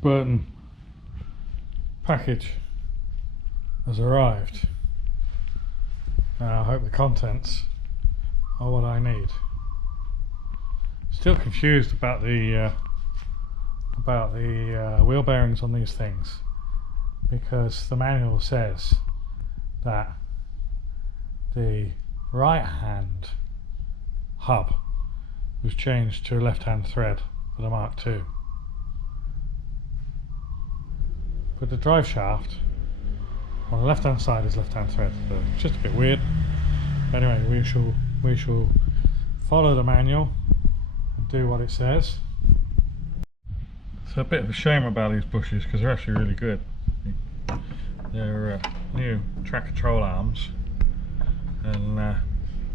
Burton package has arrived. Now I hope the contents are what I need. Still confused about the wheel bearings on these things, because the manual says that the right hand hub was changed to a left hand thread for the Mark II, but the drive shaft on the left hand side is left hand thread, so it's just a bit weird. Anyway, we shall follow the manual and do what it says. It's a bit of a shame about these bushes because they're actually really good. They're new track control arms, and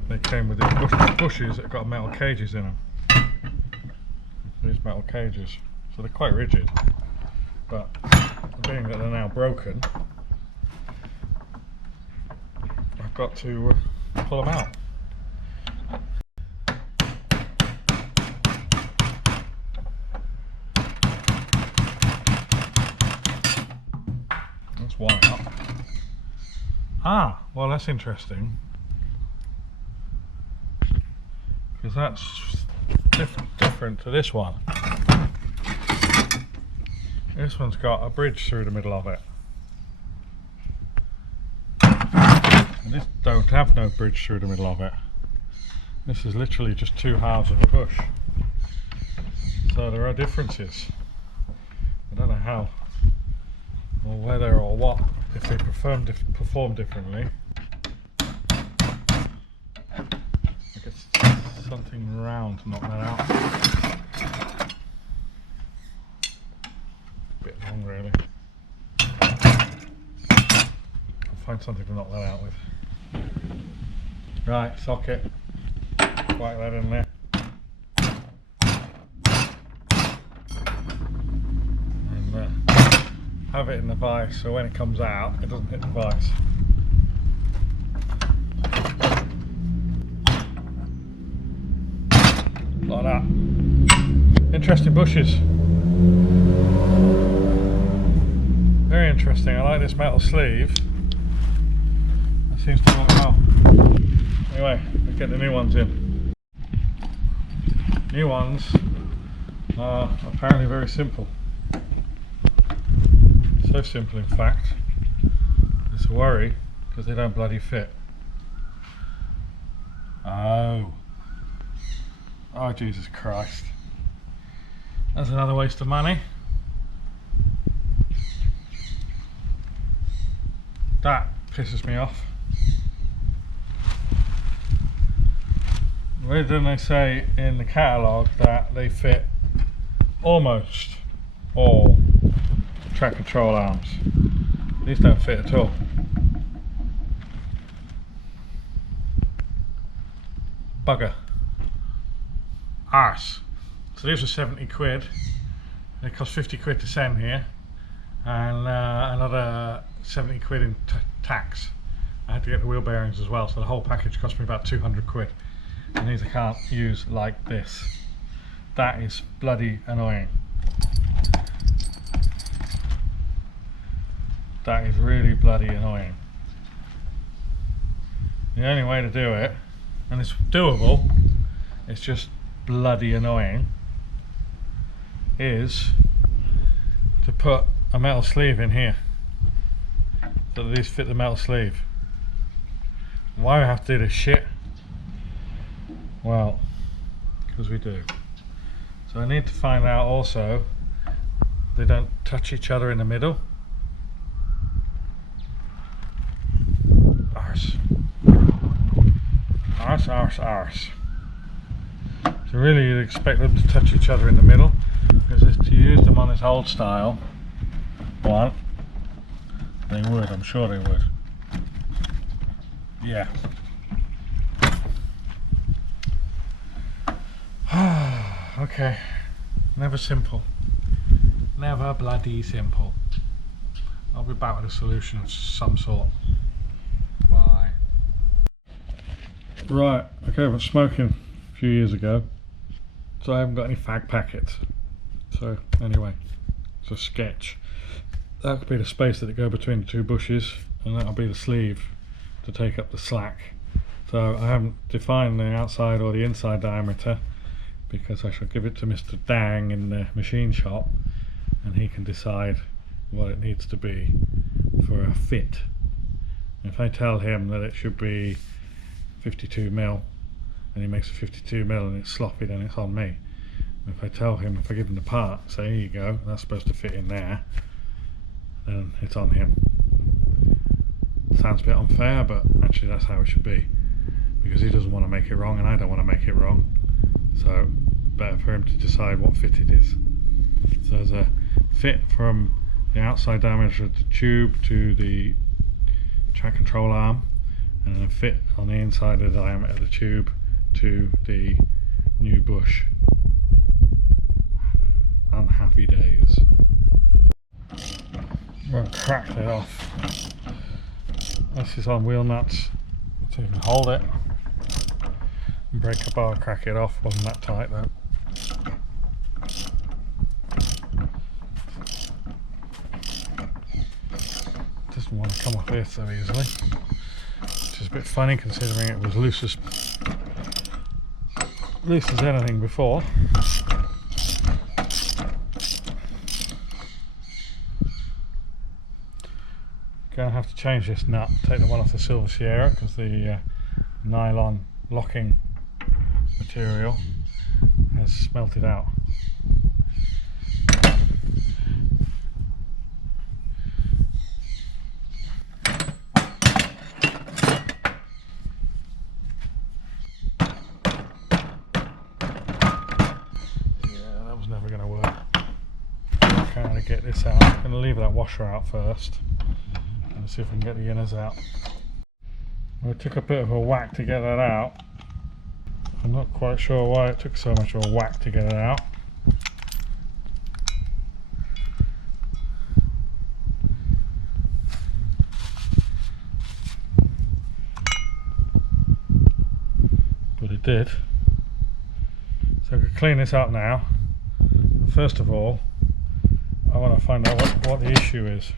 they came with these bushes that got metal cages in them. These metal cages, so they're quite rigid, but being that they're now broken, I've got to pull them out. That's why not. Ah, well that's interesting, because that's different to this one. This one's got a bridge through the middle of it. And this don't have no bridge through the middle of it. This is literally just two halves of a bush. So there are differences. I don't know how or whether or what, if they perform differently. I guess something round to knock that out. Bit long really. I'll find something to knock that out with. Right, socket. Whack that in there. And have it in the vise so when it comes out it doesn't hit the vise. Like that. Interesting bushes. Very interesting. I like this metal sleeve. That seems to work well. Anyway, let's get the new ones in. New ones are apparently very simple. So simple, in fact, it's a worry because they don't bloody fit. Oh, Jesus Christ! That's another waste of money. That pisses me off. Where didn't they say in the catalogue that they fit almost all track control arms? These don't fit at all. Bugger. Arse. So these were 70 quid. They cost 50 quid to send here, and another 70 quid in tax. I had to get the wheel bearings as well, so the whole package cost me about 200 quid. And these I can't use like this. That is bloody annoying. That is really bloody annoying. The only way to do it, and it's doable, it's just bloody annoying, is to put a metal sleeve in here so that these fit the metal sleeve. Why do I have to do this shit? Well, because we do. So I need to find out also they don't touch each other in the middle. Arse. Arse, arse, arse. So really you'd expect them to touch each other in the middle, because if to use them on this old style one, they would, I'm sure they would. Yeah. Okay, never simple, never bloody simple. I'll be back with a solution of some sort. Bye. Right, okay, I was smoking a few years ago, so I haven't got any fag packets. So anyway, It's a sketch. That could be the space that go between the two bushes, and that'll be the sleeve to take up the slack. So I haven't defined the outside or the inside diameter, because I shall give it to Mr. Dang in the machine shop, and he can decide what it needs to be for a fit. If I tell him that it should be 52mm, and he makes a 52mm and it's sloppy, then it's on me. If I tell him, if I give him the part, say here you go, that's supposed to fit in there, then it's on him. Sounds a bit unfair, but actually that's how it should be, because he doesn't want to make it wrong and I don't want to make it wrong. So better for him to decide what fit it is. So there's a fit from the outside diameter of the tube to the track control arm, and then a fit on the inside of the diameter of the tube to the new bush. Unhappy days. I'm going to crack it off. This is on wheel nuts, so you can hold it and break a bar, crack it off. Wasn't that tight though. Doesn't want to come off here so easily, which is a bit funny considering it was loose as anything before. Going to have to change this nut, take the one off the Silver Sierra, because the nylon locking material has melted out. Yeah, that was never going to work. Trying to get this out. I'm going to leave that washer out first. Let's see if we can get the inners out. Well, it took a bit of a whack to get that out. I'm not quite sure why it took so much of a whack to get it out. But it did. So I could clean this up now. And first of all, I want to find out what the issue is.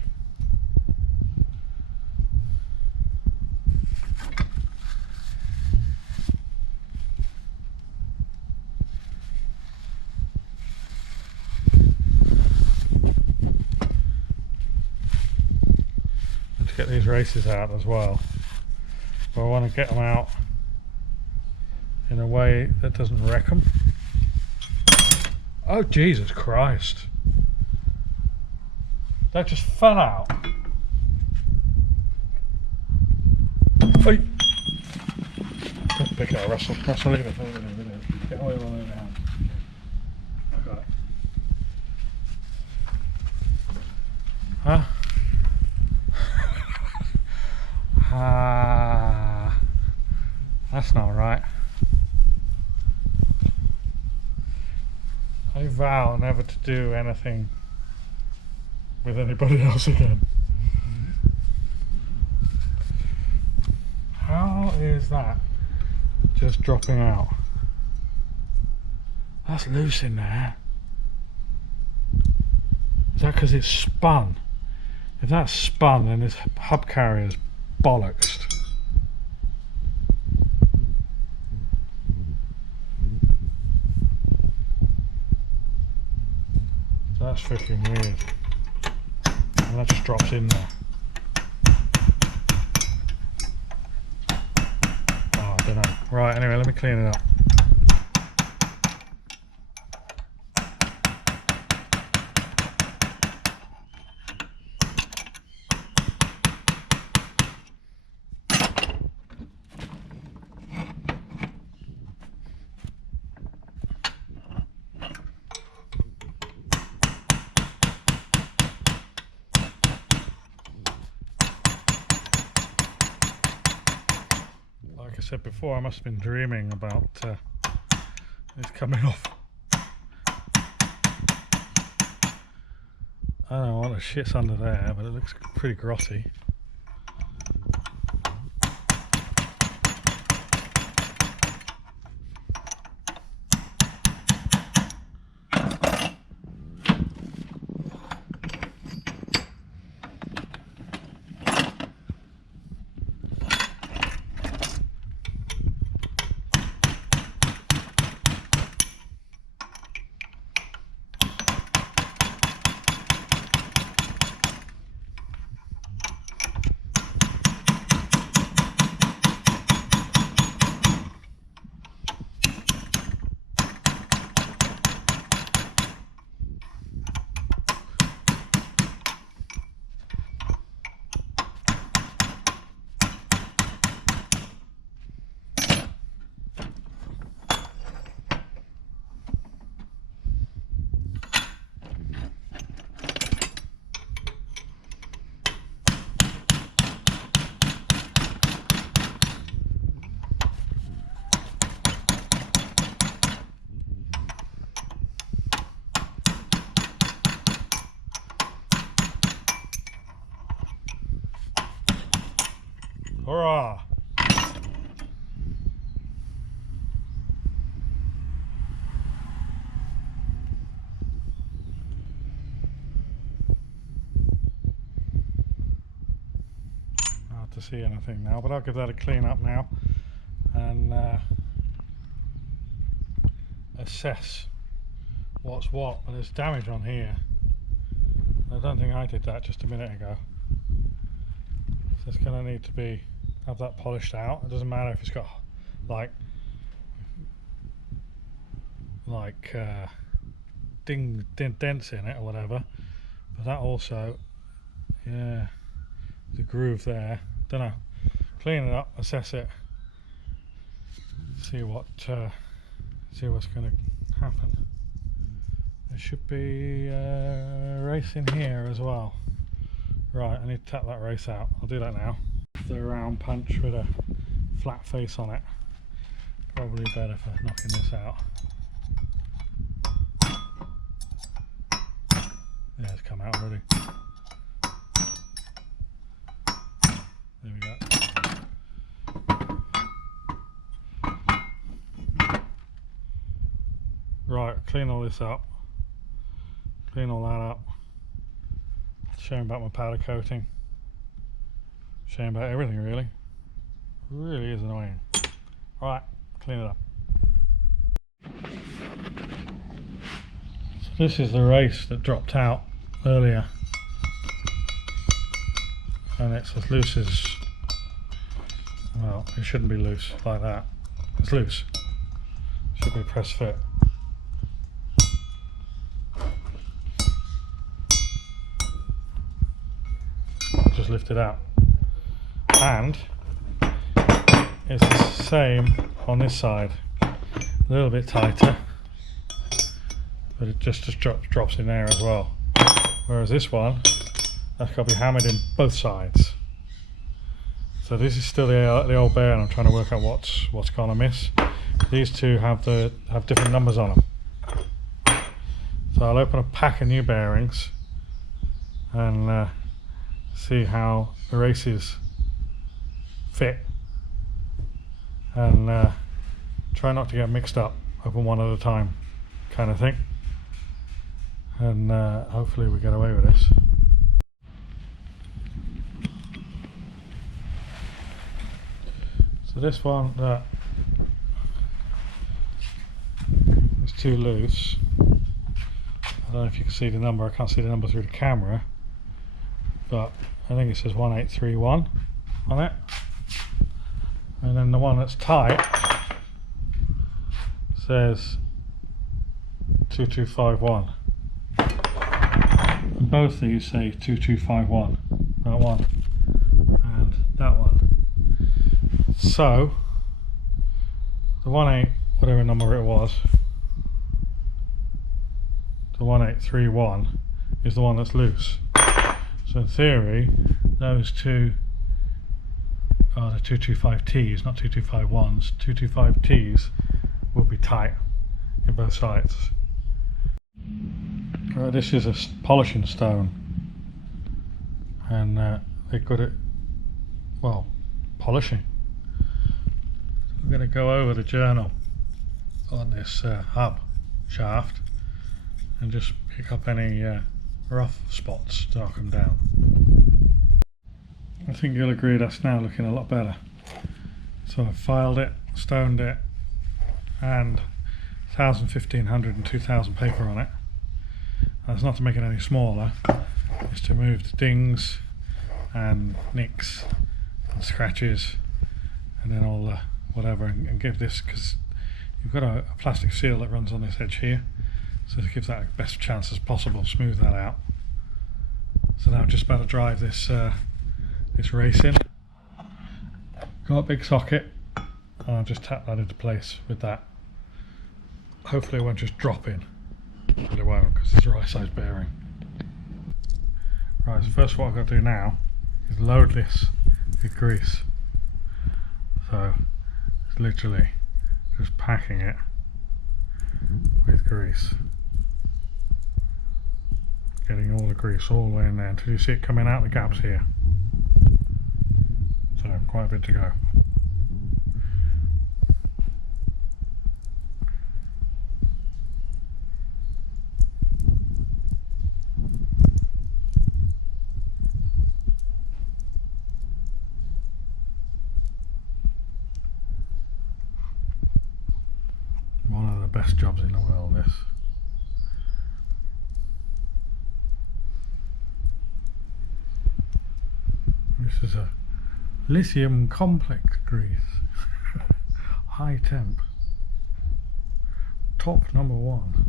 Get these races out as well, but I want to get them out in a way that doesn't wreck them. Oh Jesus Christ, that just fell out. Hey. Pick it up, Russell, leave it. Get oil on it now. I got it. Huh? That's not right. I vow never to do anything with anybody else again. How is that just dropping out? That's loose in there. Is that because it's spun? If that's spun, then this hub carrier's bollocks. That's freaking weird. And that just drops in there. Oh, I don't know. Right, anyway, let me clean it up. Like I said before, I must have been dreaming about it coming off. I don't know what the shit's under there, but it looks pretty grotty. Hurrah! Hard to see anything now, but I'll give that a clean up now and assess what's what. But there's damage on here. I don't think I did that just a minute ago. So it's going to need to have that polished out. It doesn't matter if it's got like dents in it or whatever, but that also, yeah, the groove there. Don't know. Clean it up, assess it, see what's going to happen. There should be a race in here as well. Right, I need to tap that race out. I'll do that now. The round punch with a flat face on it. Probably better for knocking this out. Yeah, it's come out already. There we go. Right, clean all this up. Clean all that up. Shame about my powder coating. Shame about everything really. Really is annoying. Alright, clean it up. So this is the race that dropped out earlier. And it's as loose as, well, it shouldn't be loose like that. It's loose. Should be press fit. Just lift it out, and it's the same on this side, a little bit tighter, but it just drops in there as well, whereas this one, that's got to be hammered in both sides. So this is still the old bearing. I'm trying to work out what's gonna miss. These two have different numbers on them, so I'll open a pack of new bearings and see how the races fit, and try not to get mixed up, open one at a time kind of thing, and hopefully we get away with this. So this one that is too loose, I don't know if you can see the number. I can't see the number through the camera, but I think it says 1831 on it, and then the one that's tight says 2251. And both these say 2251, that one and that one. So the 18 whatever number it was, the 1831 is the one that's loose. So in theory, those two are the 225Ts, not 225s. 225Ts will be tight in both sides. Right, this is a polishing stone, and they're good at, well, polishing. So I'm going to go over the journal on this hub shaft and just pick up any rough spots to knock them down. I think you'll agree that's now looking a lot better. So I've filed it, stoned it, and 1000, 1500 and 2000 paper on it. That's not to make it any smaller, it's to remove the dings and nicks and scratches and then all the whatever, and give this, because you've got a plastic seal that runs on this edge here, so to give that the best chance as possible, smooth that out. So now I'm just about to drive this this race in. Got a big socket, and I'll just tap that into place with that. Hopefully it won't just drop in, but it won't, because it's the right size bearing. Right, so first what I've got to do now is load this with grease. So it's literally just packing it with grease, getting all the grease all the way in there until you see it coming out the gaps here. So So quite a bit to go. One of the best jobs in the world, this. This is a lithium complex grease. High temp. Top #1.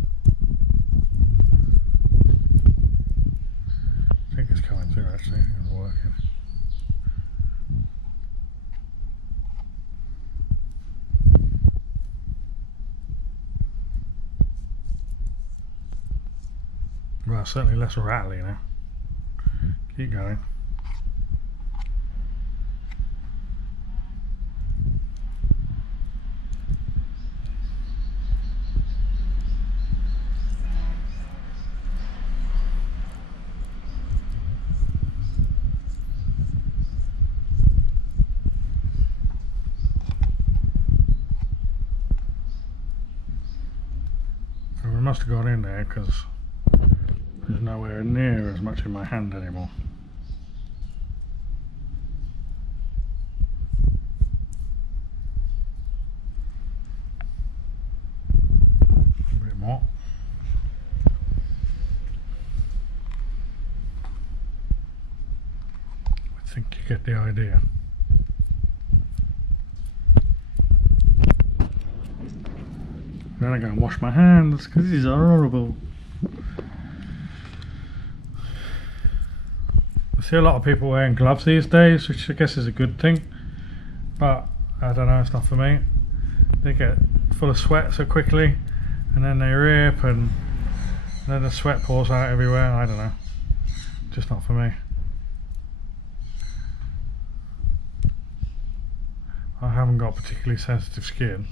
I think it's coming through actually, I think it's working. Well, certainly less rattly now. Keep going. So we must have got in there because there's nowhere near as much in my hand anymore. A bit more. I think you get the idea. Then I go and wash my hands because these are horrible. I see a lot of people wearing gloves these days, which I guess is a good thing, but I don't know, it's not for me. They get full of sweat so quickly and then they rip and then the sweat pours out everywhere. I don't know, just not for me. I haven't got particularly sensitive skin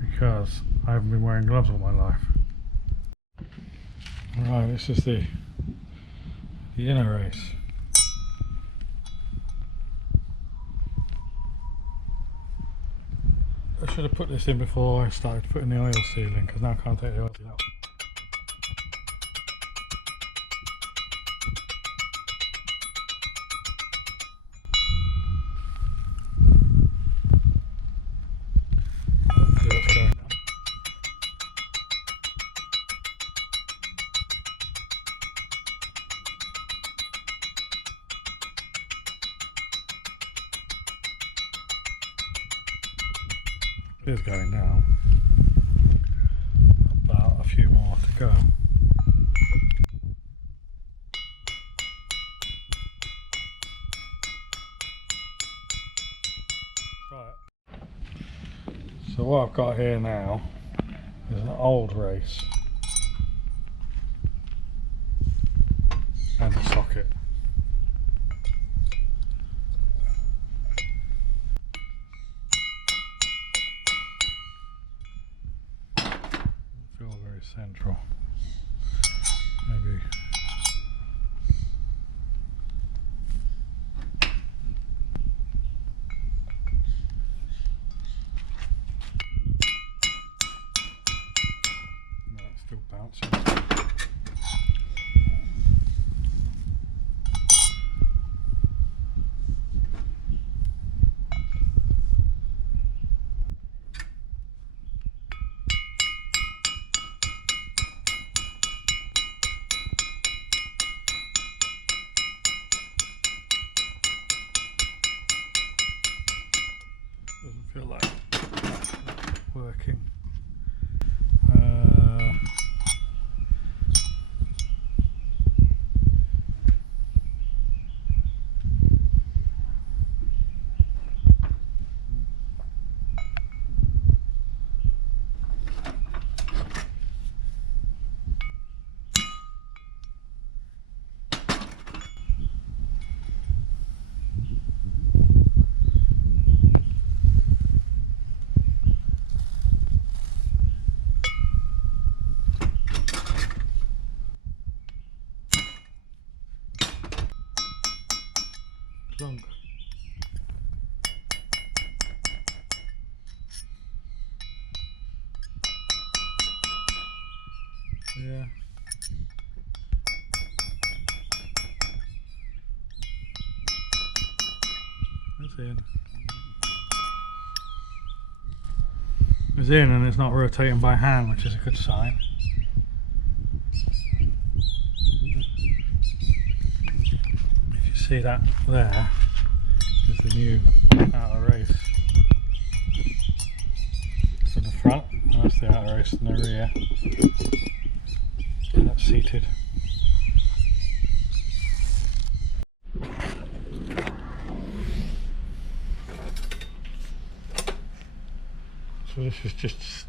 because I haven't been wearing gloves all my life. Right, this is the inner race. I should have put this in before I started putting the oil seal in, because now I can't take the oil seal out. It's going down. About a few more to go. Right. So what I've got here now is an old race and a socket. Central. Maybe no, it's still bouncing. Doesn't feel like working. Clunk. Yeah. It's in. It's in and it's not rotating by hand, which is a good sign. If you see that there, is the new outer race from the front, and that's the outer race in the rear. And that's seated. So this is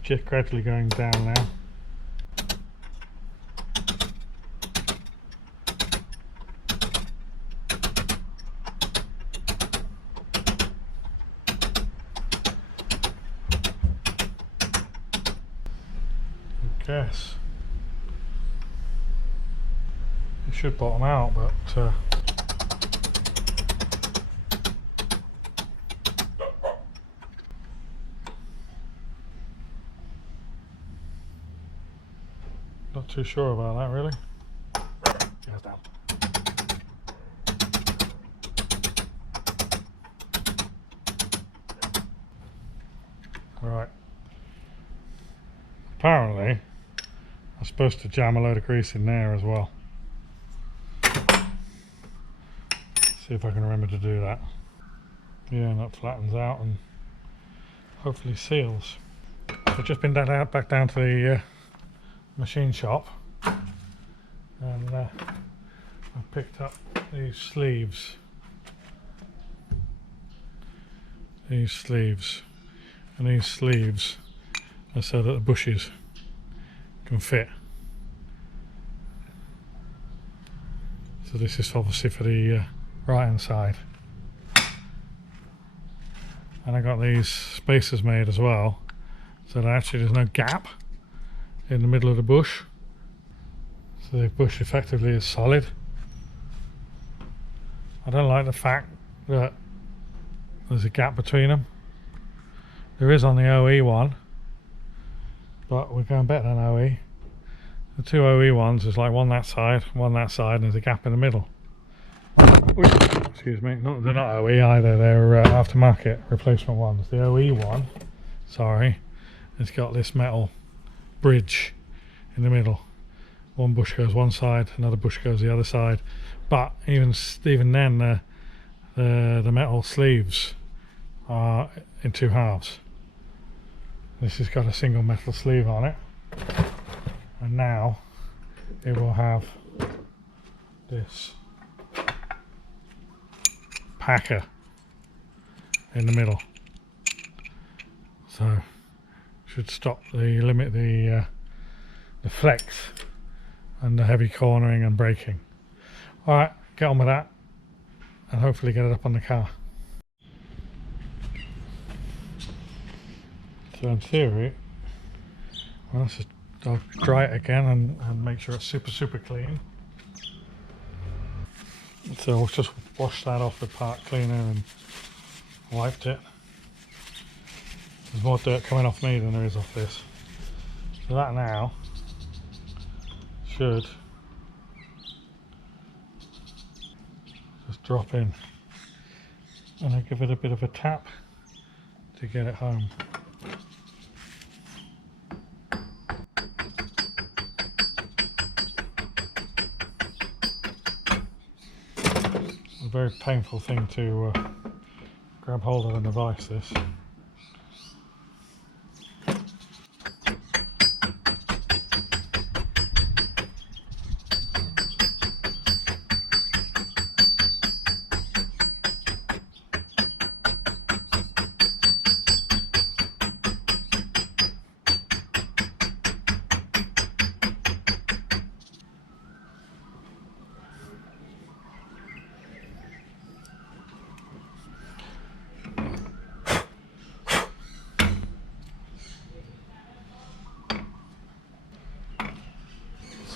just gradually going down now. Guess it should bottom out, but not too sure about that really. Goes down. Right. Apparently I'm supposed to jam a load of grease in there as well. See if I can remember to do that. Yeah, and that flattens out and hopefully seals. I've just been back down to the machine shop, and I picked up these sleeves. And these sleeves are so that the bushes can fit. So this is obviously for the right hand side. And I got these spacers made as well, so that actually there's no gap in the middle of the bush. So the bush effectively is solid. I don't like the fact that there's a gap between them. There is on the OE one, but we're going better than OE. The two OE ones is like one that side, and there's a gap in the middle. Excuse me, they're not OE either, they're aftermarket replacement ones. The OE one, sorry, it's got this metal bridge in the middle. One bush goes one side, another bush goes the other side. But even then, the metal sleeves are in two halves. This has got a single metal sleeve on it, and now it will have this packer in the middle, so should stop the flex and the heavy cornering and braking. Alright, get on with that and hopefully get it up on the car. So in theory, well, I'll dry it again and make sure it's super clean. So I've just washed that off with part cleaner and wiped it. There's more dirt coming off me than there is off this. So that now should just drop in, and I give it a bit of a tap to get it home. A very painful thing to grab hold of a device, this.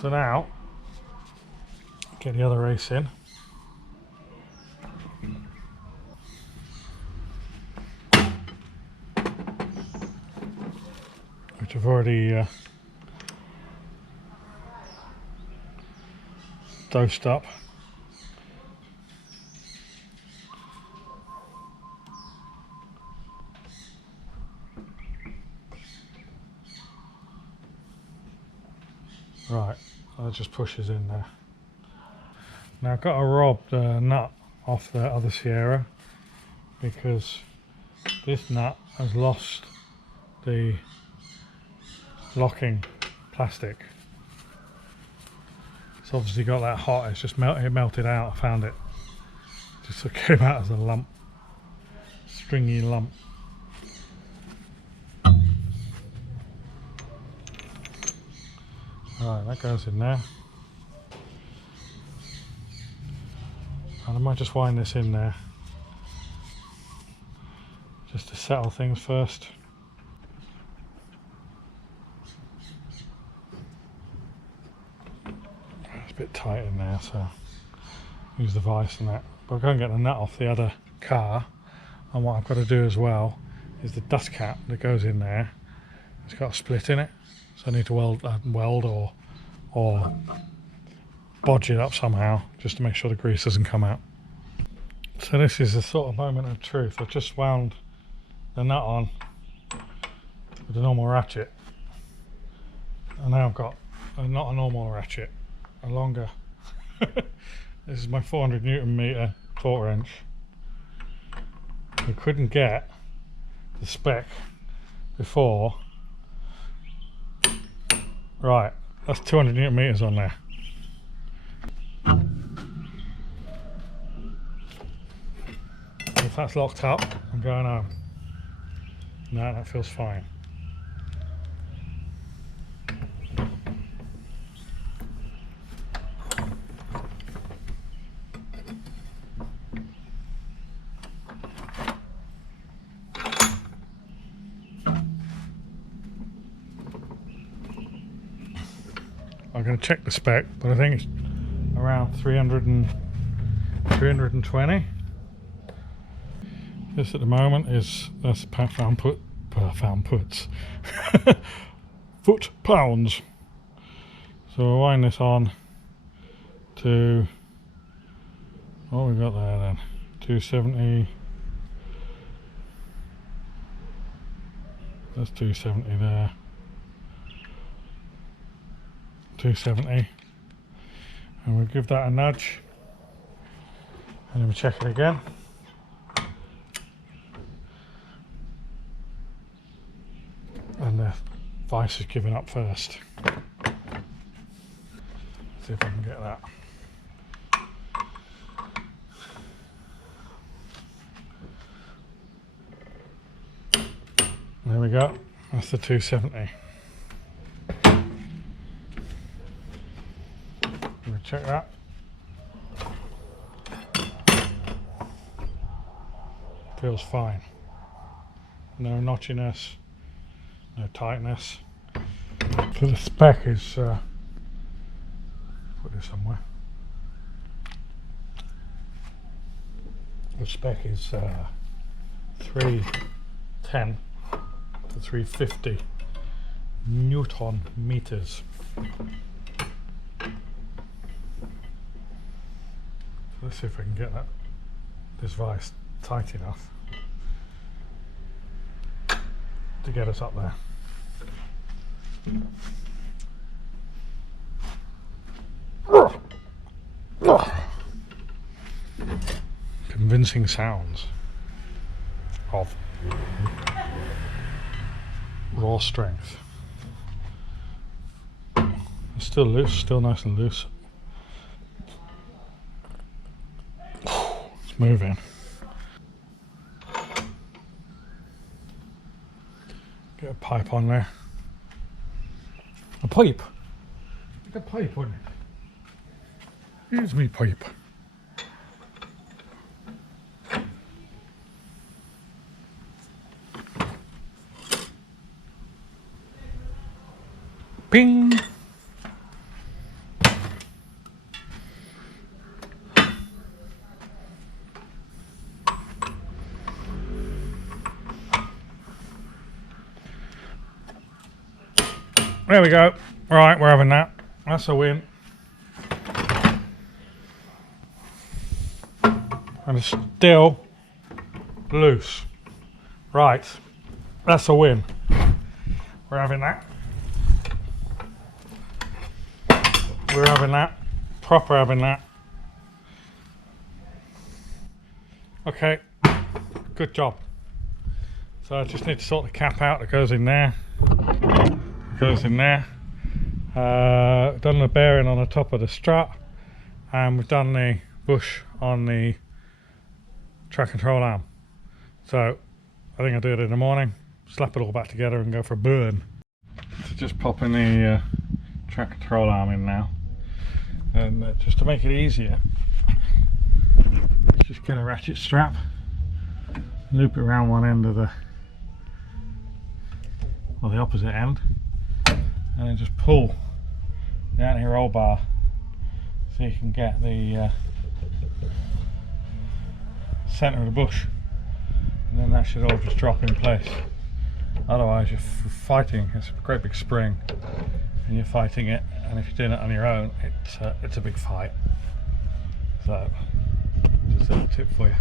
So now, get the other race in. Which I've already dosed up. Right, that just pushes in there. Now I've got to rob the nut off the other Sierra because this nut has lost the locking plastic. It's obviously got that hot, it's just melted out. I found it. Just came out as a lump, stringy lump. Right, that goes in there. And I might just wind this in there just to settle things first. It's a bit tight in there, so use the vise and that. But I'll go and get the nut off the other car. And what I've got to do as well is the dust cap that goes in there. It's got a split in it, so I need to weld or bodge it up somehow just to make sure the grease doesn't come out. So this is a sort of moment of truth. I've just wound the nut on with a normal ratchet, and now I've got not a normal ratchet, a longer. This is my 400 Newton meter 1/4 inch. We couldn't get the spec before. Right, that's 200 Newton meters on there. If that's locked up, I'm going home. No, that feels fine. I'm going to check the spec, but I think it's around 320. This at the moment is, that's foot pounds. So we'll wind this on to, what we got there then, 270. That's 270 there. 270, and we'll give that a nudge, and then we'll check it again. And the vice is giving up first. Let's see if I can get that. There we go, that's the 270. Check that. Feels fine. No notchiness, no tightness. So the spec is, put this somewhere. The spec is 310 to 350 Newton meters. Let's see if I can get this vise tight enough to get us up there. Convincing sounds of raw strength. It's still loose, still nice and loose. Moving. Get a pipe on there. A pipe? Get a pipe on it. Here's me pipe. Bing! There we go. Right, we're having that. That's a win. and it's still loose. Right, that's a win. We're having that. We're having that. Proper having that. Okay, good job. So I just need to sort the cap out that goes in there. It goes in there. Done the bearing on the top of the strut, and we've done the bush on the track control arm. So I think I'll do it in the morning, slap it all back together and go for a burn. So just popping the track control arm in now, and just to make it easier, just get a ratchet strap, loop it around one end of the opposite end, and then just pull the anti-roll bar so you can get the centre of the bush, and then that should all just drop in place. Otherwise you're fighting, it's a great big spring and you're fighting it, and if you're doing it on your own it's a big fight. So just a little tip for you.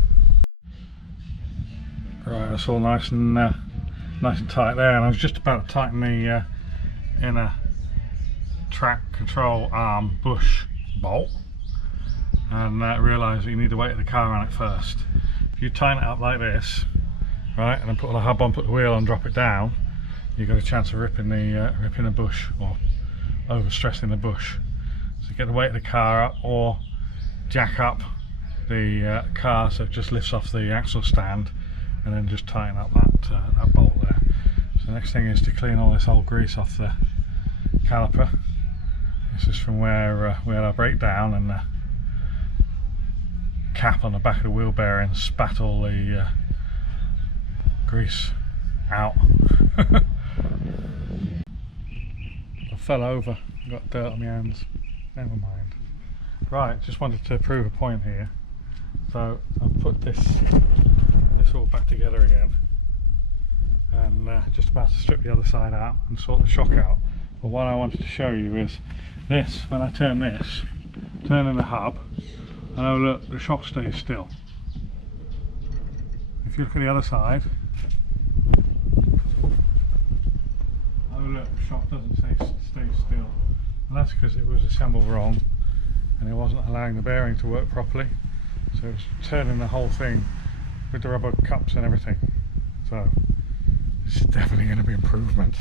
Right, that's all nice and tight there, and I was just about to tighten the inner track control arm bush bolt, and realised that you need the weight of the car on it first. If you tighten it up like this, right, and then put the hub on, put the wheel on, drop it down, you've got a chance of ripping the bush or overstressing the bush. So get the weight of the car up, or jack up the car so it just lifts off the axle stand, and then just tighten up that bolt there. So the next thing is to clean all this old grease off the caliper. This is from where we had our breakdown, and the cap on the back of the wheel bearing spat all the grease out. I fell over, got dirt on my hands, never mind. Right, just wanted to prove a point here. So I've put this all back together again, and just about to strip the other side out and sort the shock out. But what I wanted to show you is this: when I turn this, turning the hub, and oh look, the shock stays still. If you look at the other side, oh look, the shock doesn't stay still, and that's because it was assembled wrong and it wasn't allowing the bearing to work properly. So it's turning the whole thing with the rubber cups and everything. So this is definitely going to be improvement.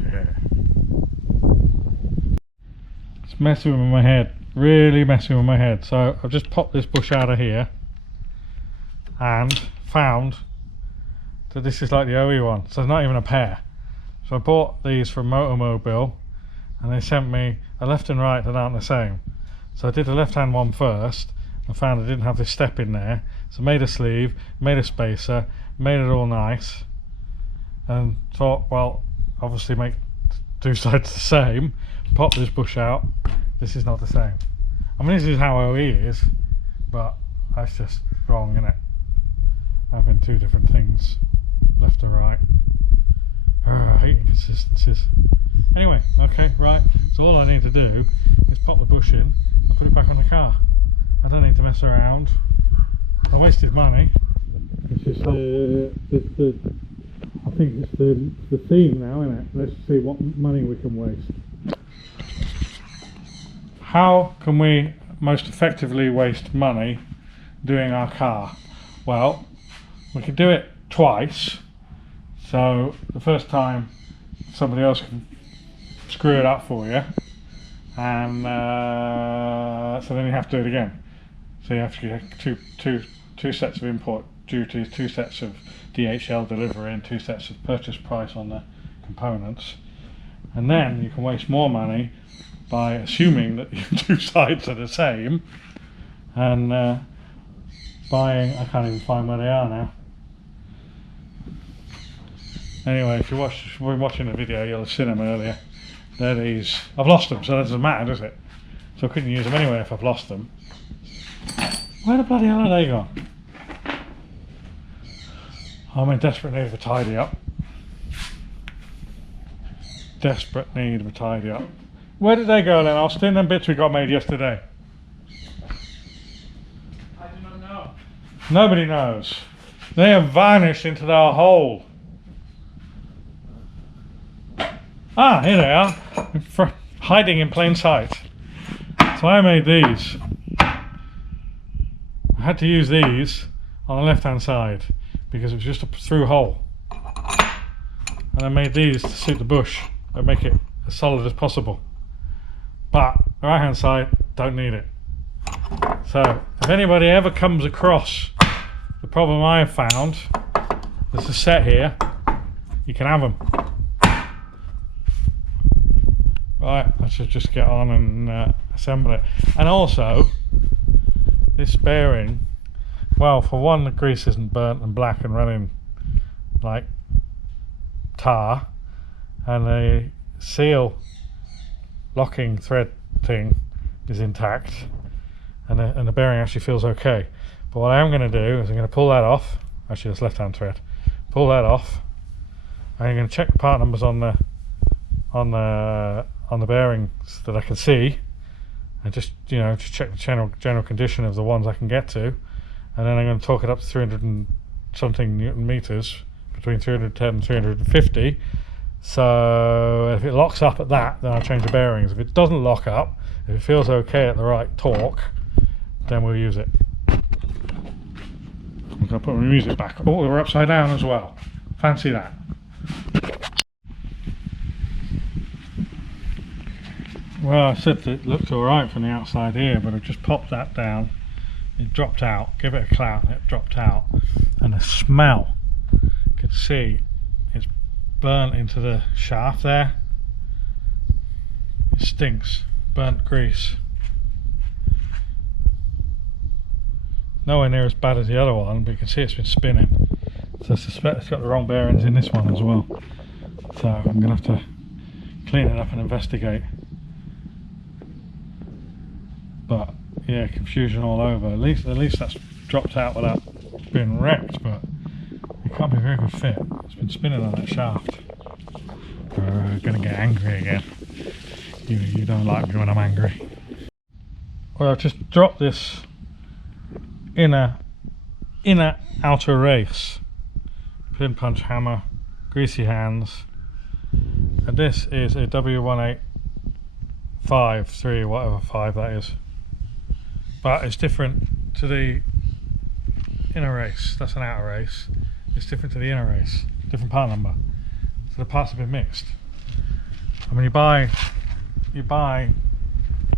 Yeah. It's messing with my head, really messing with my head. So I've just popped this bush out of here and found that this is like the OE one, so it's not even a pair. So I bought these from Motomobile, and they sent me a left and right that aren't the same. So I did the left hand one first, and found I didn't have this step in there, so made a sleeve, made a spacer, made it all nice, and thought, well, obviously make two sides the same, pop this bush out. This is not the same. I mean, this is how OE is, but that's just wrong, isn't it? Having two different things, left and right. I hate inconsistencies. Anyway, okay, right, so all I need to do is pop the bush in and put it back on the car. I don't need to mess around. I wasted money. It's just I think it's the theme now, isn't it? Let's see what money we can waste. How can we most effectively waste money doing our car? Well, we can do it twice. So the first time somebody else can screw it up for you, and so then you have to do it again. So you have to get two sets of import duties, 2 sets of DHL delivery, and 2 sets of purchase price on the components. And then you can waste more money by assuming that your 2 sides are the same, and buying, I can't even find where they are now. Anyway, if you've been watching the video, you'll have seen them earlier. They're these. I've lost them, so that doesn't matter, does it? So I couldn't use them anyway if I've lost them. Where the bloody hell are they gone? I'm in desperate need of a tidy up. Desperate need of a tidy up. Where did they go then, Austin? Them bits we got made yesterday. I do not Nobody knows. They have vanished into their hole. Ah, here they are, hiding in plain sight. So I made these. I had to use these on the left hand side because it was just a through hole. And I made these to suit the bush and make it as solid as possible. But the right hand side, don't need it. So if anybody ever comes across the problem I have found, there's a set here, you can have them. Right, I should just get on and assemble it. And also, this bearing, well, for one, the grease isn't burnt and black and running like tar, and the seal locking thread thing is intact, and the bearing actually feels okay. But what I am going to do is I'm going to pull that off. Actually, that's left hand thread. Pull that off. I'm going to check the part numbers on the bearings that I can see, and just check the general condition of the ones I can get to, and then I'm going to torque it up to 300 and something Newton meters, between 310 and 350. So if it locks up at that, then I'll change the bearings. If it doesn't lock up, if it feels okay at the right torque, then we'll use it. I'm going to put my music back. Oh, we're upside down as well. Fancy that. Well, I said that it looked alright from the outside here, but I just popped that down. It dropped out. Give it a clout and it dropped out. And the smell, you could see it's burnt into the shaft there. It stinks. Burnt grease. Nowhere near as bad as the other one, but you can see it's been spinning. So I suspect it's got the wrong bearings in this one as well. So I'm going to have to clean it up and investigate. But yeah, confusion all over. At least that's dropped out without being wrecked, but it can't be a very good fit. It's been spinning on that shaft. We're going to get angry again. You don't like me when I'm angry. Well, I've just dropped this inner outer race. Pin punch hammer, greasy hands. And this is a W1853, whatever 5 that is. But it's different to the inner race. That's an outer race. It's different to the inner race. Different part number. So the parts have been mixed. I mean, you buy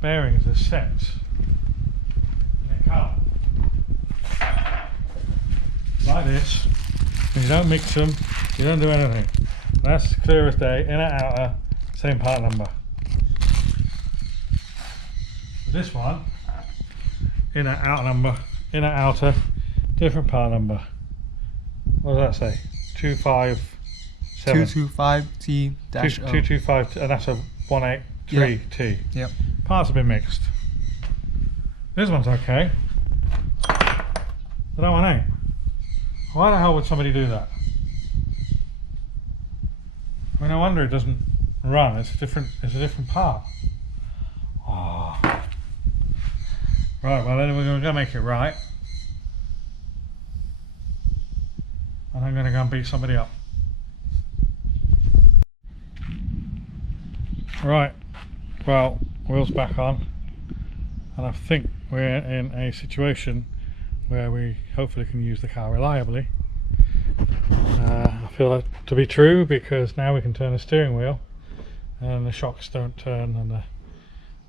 bearings as sets. And they come like this. And you don't mix them. You don't do anything. And that's clear as day. Inner, outer, same part number. With this one, inner, outer number, inner, outer, different part number. What does that say? 257. 225T dash 225, and that's a 183T. Yep. Parts have been mixed. This one's okay. But that one ain't. Why the hell would somebody do that? I mean, no wonder it doesn't run. It's a different part. Oh. Right, well then we're going to make it right. And I'm going to go and beat somebody up. Right, well, wheels back on. And I think we're in a situation where we hopefully can use the car reliably. I feel that to be true because now we can turn the steering wheel and the shocks don't turn,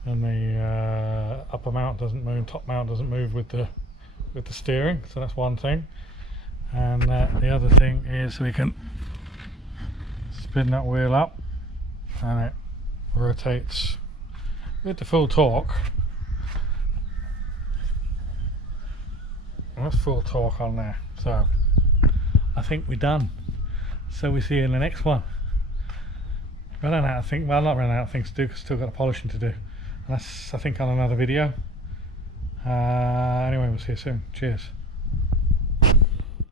and the upper mount doesn't move, top mount doesn't move with the steering. So that's one thing. And the other thing is we can spin that wheel up and it rotates with the full torque. And that's full torque on there. So I think we're done. So we see you in the next one. Running out of things, well, not running out of things to do because still got a polishing to do. And that's, I think, on another video. Anyway, we'll see you soon. Cheers.